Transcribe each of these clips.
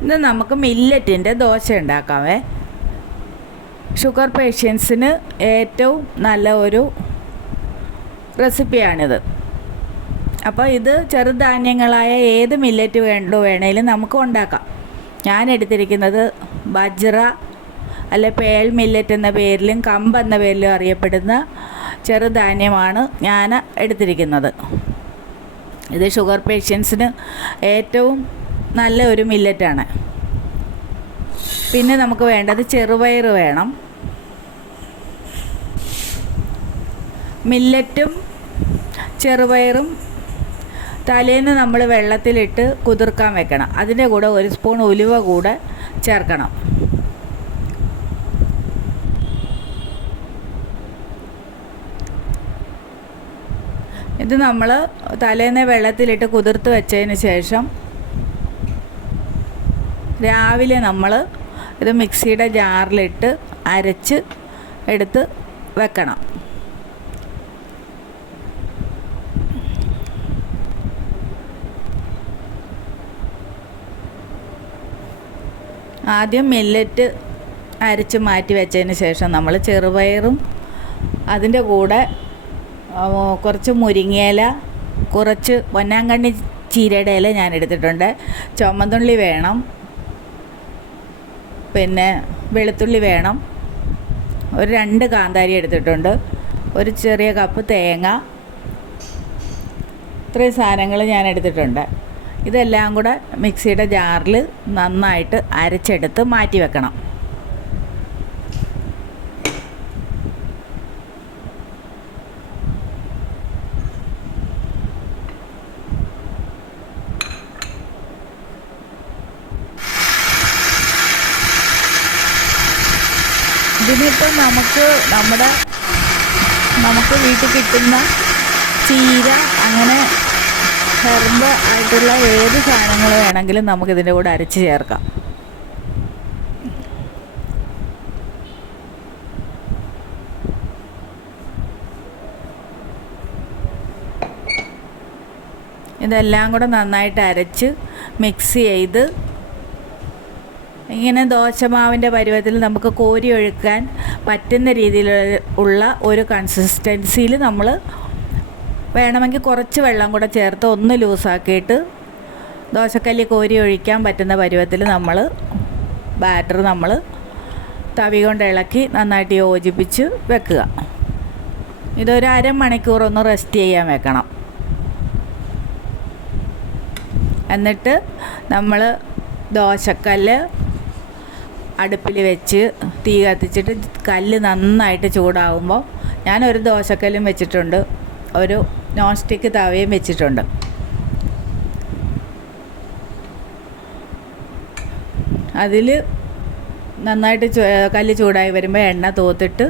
ഇന്ന് നമുക്ക് മില്ലറ്റിന്റെ ദോശ ഉണ്ടാക്കാമേ ഷുഗർ പേഷ്യൻസിന് ഏറ്റവും നല്ല ഒരു റെസിപ്പിയാണിത് അപ്പോൾ ഇത് ചെറുധാന്യങ്ങളായ ഏത് മില്ലറ്റ് വേണ്ടോ വേണേലും നമുക്ക് ഉണ്ടാക്കാം. ഞാൻ എടുത്തിരിക്കുന്നത് ബജ്ര അല്ലെ പേൾ മില്ലറ്റ് എന്ന പേരിലും കമ്പ് എന്ന പേരിലും അറിയപ്പെടുന്ന ചെറുധാന്യമാണ് ഞാൻ എടുത്തിരിക്കുന്നത്. ഇത് ഷുഗർ പേഷ്യൻസിന് ഏറ്റവും നല്ല ഒരു മില്ലറ്റാണ് പിന്നെ നമുക്ക് വേണ്ടത് ചെറുപയർ വേണം. മില്ലറ്റും ചെറുപയറും തലേന്ന് നമ്മൾ വെള്ളത്തിലിട്ട് കുതിർക്കാൻ വെക്കണം. അതിന്റെ കൂടെ ഒരു സ്പൂൺ ഉലുവ കൂടെ ചേർക്കണം. ഇത് നമ്മൾ തലേന്ന് വെള്ളത്തിലിട്ട് കുതിർത്ത് വെച്ചതിന് ശേഷം രാവിലെ നമ്മൾ ഇത് മിക്സിയുടെ ജാറിലിട്ട് അരച്ച് എടുത്ത് വെക്കണം. ആദ്യം മില്ലറ്റ് അരച്ച് മാറ്റി വെച്ചതിന് ശേഷം നമ്മൾ ചെറുപയറും അതിന്റെ കൂടെ കുറച്ച് മുരിങ്ങയില കുറച്ച് പൊന്നാങ്കണ്ണി ചീരയുടെ ഇല ഞാൻ എടുത്തിട്ടുണ്ട്. ചുമന്നുള്ളി വേണം. പിന്നെ വെളുത്തുള്ളി വേണം. ഒരു രണ്ട് കാന്താരി എടുത്തിട്ടുണ്ട്. ഒരു ചെറിയ കപ്പ് തേങ്ങ. ഇത്രയും സാധനങ്ങൾ ഞാൻ എടുത്തിട്ടുണ്ട്. ഇതെല്ലാം കൂടെ മിക്സിയുടെ ജാറിൽ നന്നായിട്ട് അരച്ചെടുത്ത് മാറ്റി വെക്കണം. ഇതിനിപ്പോൾ നമുക്ക് നമ്മുടെ നമുക്ക് വീട്ടിൽ കിട്ടുന്ന ചീര അങ്ങനെ ഹെർബ് ആയിട്ടുള്ള ഏത് സാധനങ്ങൾ വേണമെങ്കിലും നമുക്ക് ഇതിന്റെ കൂടെ അരച്ച് ചേർക്കാം. ഇതെല്ലാം കൂടെ നന്നായിട്ട് അരച്ച് മിക്സ് ചെയ്ത് ഇങ്ങനെ ദോശമാവിന്റെ പരുവത്തിൽ നമുക്ക് കോരി ഒഴുക്കാൻ പറ്റുന്ന രീതിയിൽ ഉള്ള ഒരു കൺസിസ്റ്റൻസിയിൽ നമ്മൾ വേണമെങ്കിൽ കുറച്ച് വെള്ളം കൂടെ ചേർത്ത് ഒന്ന് ലൂസാക്കിയിട്ട് ദോശക്കല്ലി കോരി ഒഴിക്കാൻ പറ്റുന്ന പരുവത്തിൽ നമ്മൾ ബാറ്റർ നമ്മൾ തവി കൊണ്ട് ഇളക്കി നന്നായിട്ട് യോജിപ്പിച്ച് വെക്കുക. ഇതൊരു അരമണിക്കൂർ ഒന്ന് റെസ്റ്റ് ചെയ്യാൻ വെക്കണം. എന്നിട്ട് നമ്മൾ ദോശക്കല്ല് അടുപ്പിൽ വെച്ച് തീ കത്തിച്ചിട്ട് കല്ല് നന്നായിട്ട് ചൂടാവുമ്പോൾ ഞാനൊരു ദോശക്കല്ലും വെച്ചിട്ടുണ്ട്. ഒരു നോൺ സ്റ്റിക്ക് തവയും വെച്ചിട്ടുണ്ട്. അതിൽ നന്നായിട്ട് കല്ല് ചൂടായി വരുമ്പോൾ എണ്ണ തൂത്തിട്ട്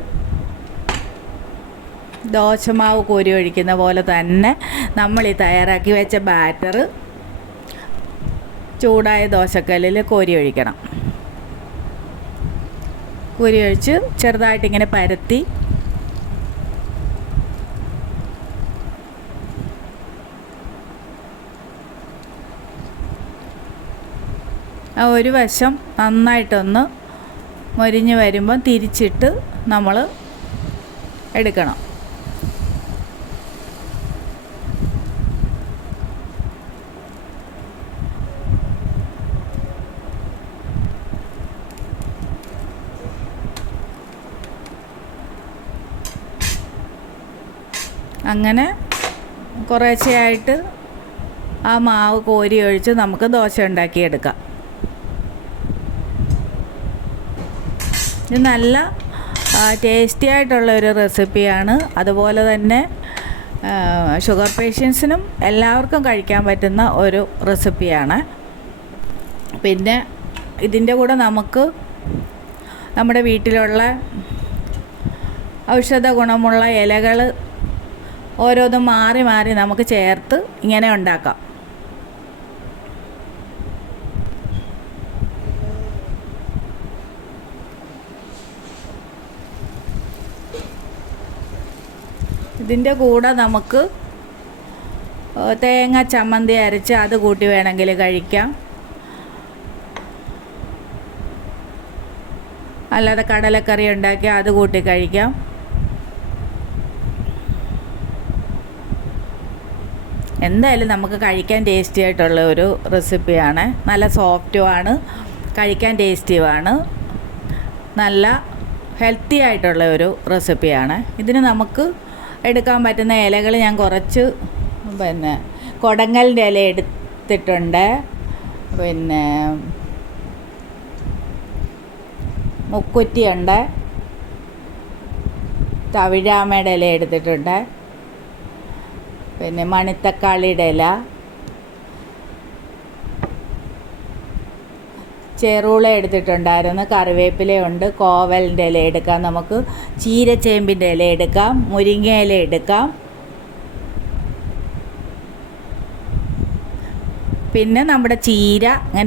ദോശമാവ് കോരി ഒഴിക്കുന്ന പോലെ തന്നെ നമ്മൾ ഈ തയ്യാറാക്കി വെച്ച ബാറ്റർ ചൂടായ ദോശക്കല്ലിൽ കോരി ഒഴിക്കണം. കോരി ഒഴിച്ച് ചെറുതായിട്ട് ഇങ്ങനെ പരത്തി. ആ ഒരു വശം നന്നായിട്ടൊന്ന് മൊരിഞ്ഞ് വരുമ്പോൾ തിരിച്ചിട്ട് നമ്മൾ എടുക്കണം. അങ്ങനെ കുറേശ്ശെയായിട്ട് ആ മാവ് കോരി ഒഴിച്ച് നമുക്ക് ദോശ ഉണ്ടാക്കിയെടുക്കാം. ഇത് നല്ല ടേസ്റ്റി ആയിട്ടുള്ള ഒരു റെസിപ്പിയാണ്. അതുപോലെ തന്നെ ഷുഗർ പേഷ്യൻസിനും എല്ലാവർക്കും കഴിക്കാൻ പറ്റുന്ന ഒരു റെസിപ്പിയാണ്. പിന്നെ ഇതിന്റെ കൂടെ നമുക്ക് നമ്മുടെ വീട്ടിലുള്ള ഔഷധ ഗുണമുള്ള ഇലകൾ ഓരോന്നും മാറി മാറി നമുക്ക് ചേർത്ത് ഇങ്ങനെ ഉണ്ടാക്കാം. ഇതിന്റെ കൂടെ നമുക്ക് തേങ്ങ ചമ്മന്തി അരച്ച് അത് കൂട്ടി വേണമെങ്കിൽ കഴിക്കാം. അല്ലാതെ കടലക്കറി ഉണ്ടാക്കി അത് കൂട്ടി കഴിക്കാം. എന്തായാലും നമുക്ക് കഴിക്കാൻ ടേസ്റ്റി ആയിട്ടുള്ള ഒരു റെസിപ്പിയാണ് നല്ല സോഫ്റ്റുമാണ് കഴിക്കാൻ ടേസ്റ്റിയുമാണ് നല്ല ഹെൽത്തി ആയിട്ടുള്ള ഒരു റെസിപ്പിയാണ് ഇതിന് നമുക്ക് എടുക്കാൻ പറ്റുന്ന ഇലകൾ ഞാൻ കുറച്ച് പിന്നെ കൊടങ്ങലിന്റെ ഇല എടുത്തിട്ടുണ്ട്. പിന്നെ മുക്കുറ്റിയുണ്ട് തവിഴാമയുടെ ഇല എടുത്തിട്ടുണ്ട്. പിന്നെ മണിത്തക്കാളിയുടെ ഇല ചെറുള എടുത്തിട്ടുണ്ടായിരുന്നു കറിവേപ്പിലയുണ്ട് കോവലിന്റെ ഇല എടുക്കാം നമുക്ക് ചീരച്ചേമ്പിന്റെ ഇല എടുക്കാം മുരിങ്ങ ഇല എടുക്കാം. പിന്നെ നമ്മുടെ ചീര അങ്ങനെ